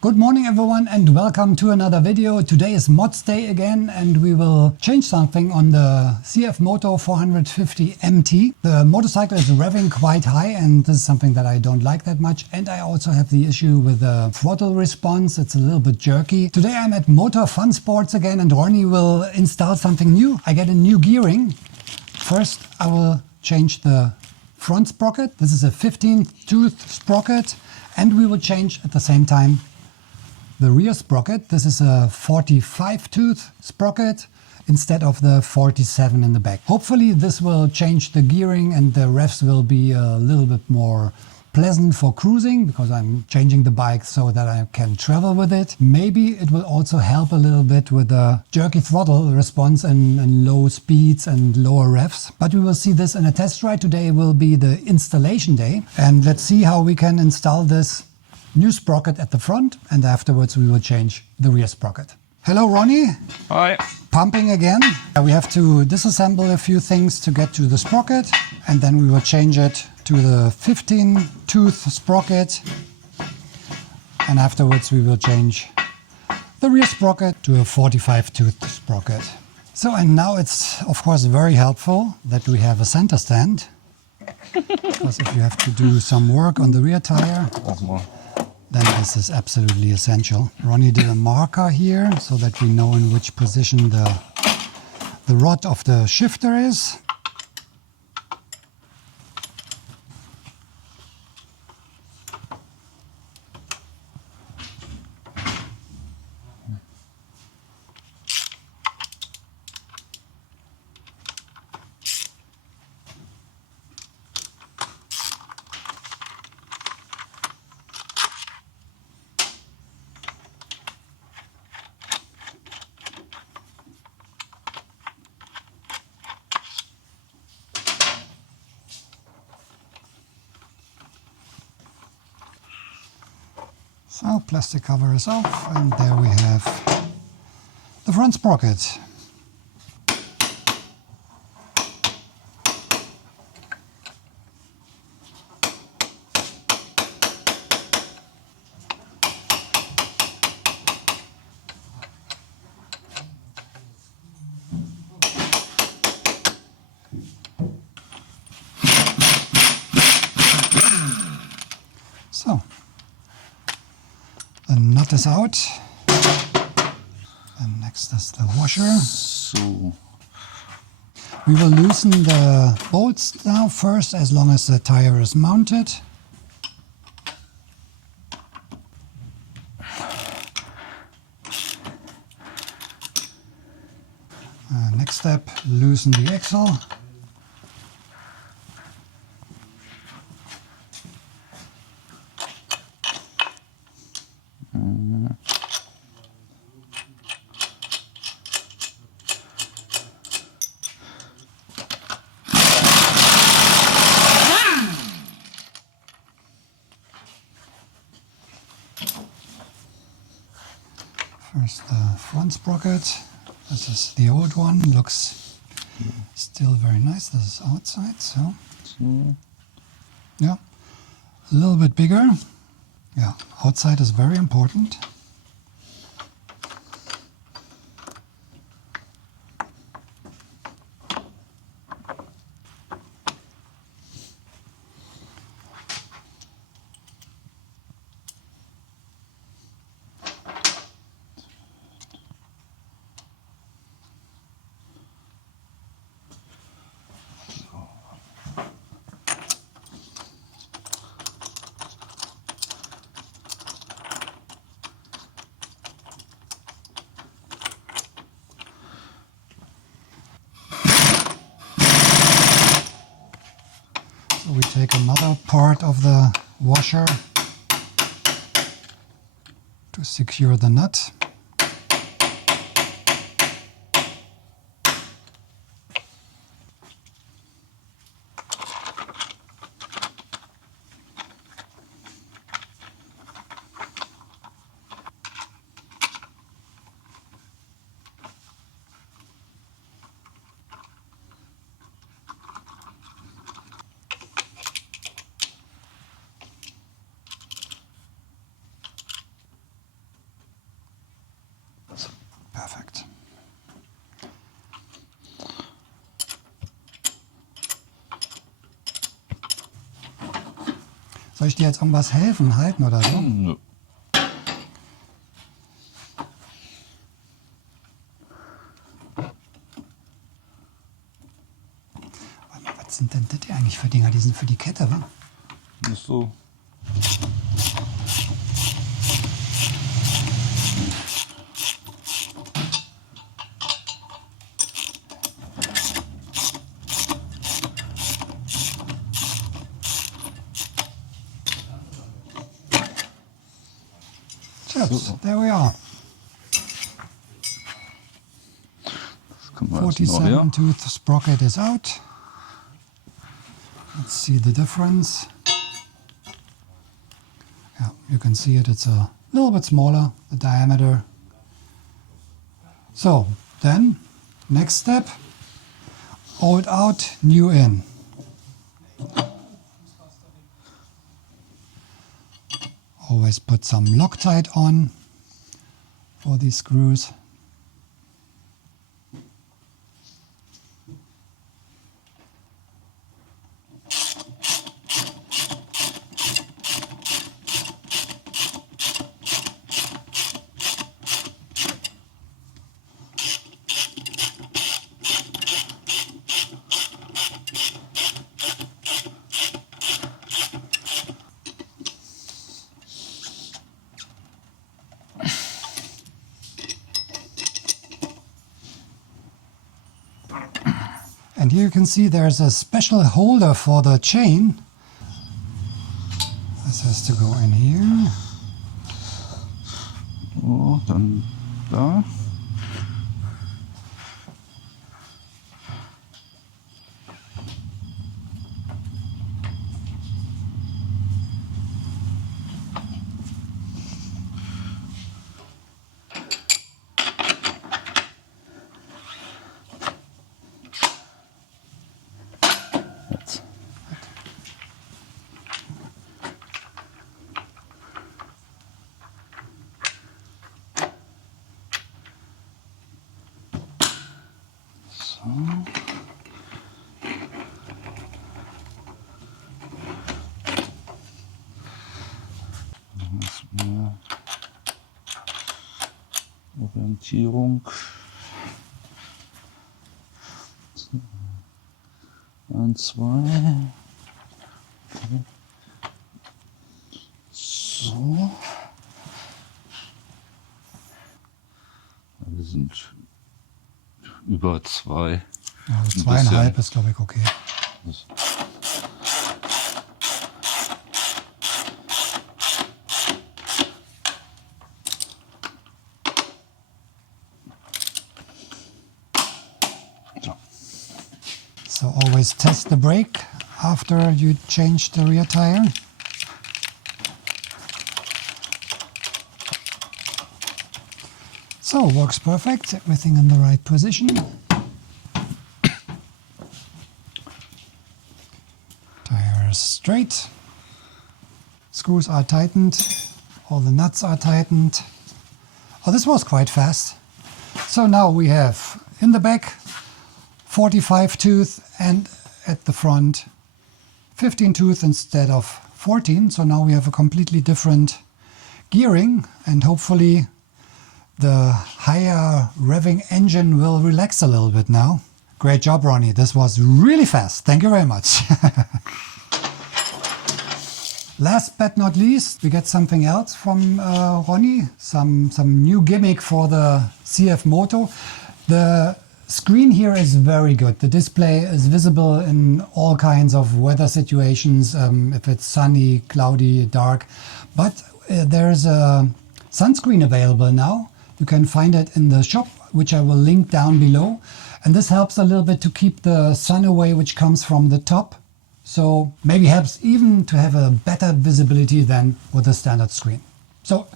Good morning everyone and welcome to another video. Today is Mods Day again and we will change something on the CFMoto 450 MT. The motorcycle is revving quite high and this is something that I don't like that much, and I also have the issue with the throttle response. It's a little bit jerky. Today I'm at Motor Fun Sports again and Ronnie will install something new. I get a new gearing. First I will change the front sprocket. This is a 15-tooth sprocket, and we will change at the same time the rear sprocket. This is a 45-tooth sprocket instead of the 47 in the back. Hopefully this will change the gearing and the revs will be a little bit more pleasant for cruising, because I'm changing the bike so that I can travel with it. Maybe it will also help a little bit with the jerky throttle response and low speeds and lower revs. But we will see this in a test ride. Today will be the installation day, and let's see how we can install this new sprocket at the front, and afterwards we will change the rear sprocket. Hello Ronnie. Hi. Pumping again. We have to disassemble a few things to get to the sprocket, and then we will change it to the 15-tooth sprocket, and afterwards we will change the rear sprocket to a 45-tooth sprocket. So, and now it's of course very helpful that we have a center stand, because if you have to do some work on the rear tire, then this is absolutely essential. Ronnie did a marker here so that we know in which position the rod of the shifter is. So plastic cover is off, and there we have the front sprocket. So the nut is out, and next is the washer. So we will loosen the bolts now first, as long as the tire is mounted. Next step, loosen the axle. First the front sprocket. This is the old one, looks still very nice. This is outside, so yeah, a little bit bigger. Yeah, outside is very important. We take another part of the washer to secure the nut. Perfekt. Soll ich dir jetzt irgendwas helfen, halten oder so? Nö. Warte mal, was sind denn das hier eigentlich für Dinger? Die sind für die Kette, wa? Das ist so. So, there we are. 47 tooth sprocket is out. Let's see the difference. Yeah, you can see it. It's a little bit smaller, the diameter. So then, next step, old out, new in. Always put some Loctite on for these screws. And here you can see there's a special holder for the chain. This has to go in here. So, dann da. Jetzt. So. Erstmal Orientierung. 1, 2. So. Wir sind über 2. Also 2,5 ist, glaube ich, okay. So always test the brake after you change the rear tire. So works perfect, everything in the right position. Tire is straight. Screws are tightened. All the nuts are tightened. Oh, this was quite fast. So now we have in the back 45 tooth and at the front 15 tooth instead of 14. So now we have a completely different gearing, and hopefully the higher revving engine will relax a little bit now. Great job, Ronnie. This was really fast. Thank you very much. Last but not least, we get something else from Ronnie, some new gimmick for the CFMoto. The screen here is very good. The display is visible in all kinds of weather situations, if it's sunny, cloudy, dark. But there's a sunscreen available now. You can find it in the shop, which I will link down below. And this helps a little bit to keep the sun away, which comes from the top. So maybe helps even to have a better visibility than with the standard screen. So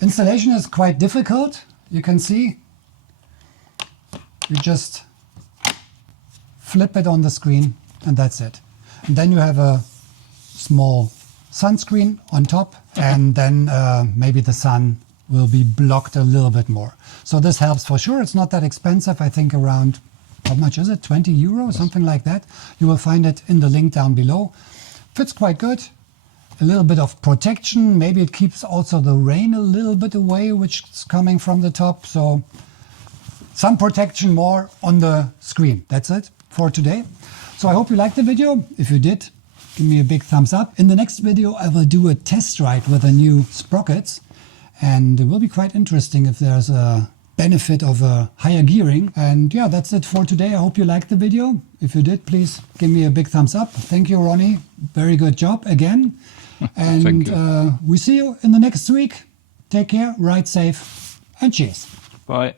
installation is quite difficult. You can see. You just flip it on the screen and that's it. And then you have a small sunscreen on top, and then maybe the sun will be blocked a little bit more. So this helps for sure. It's not that expensive. I think around, how much is it? 20 euro, something like that. You will find it in the link down below. Fits quite good. A little bit of protection. Maybe it keeps also the rain a little bit away, which is coming from the top. So some protection more on the screen. That's it for today. So I hope you liked the video. If you did, give me a big thumbs up. In the next video, I will do a test ride with the new Sprockets. And it will be quite interesting if there's a benefit of a higher gearing. And yeah, that's it for today. I hope you liked the video. If you did, please give me a big thumbs up. Thank you, Ronnie. Very good job again. And we see you in the next week. Take care, ride safe, and cheers. Bye.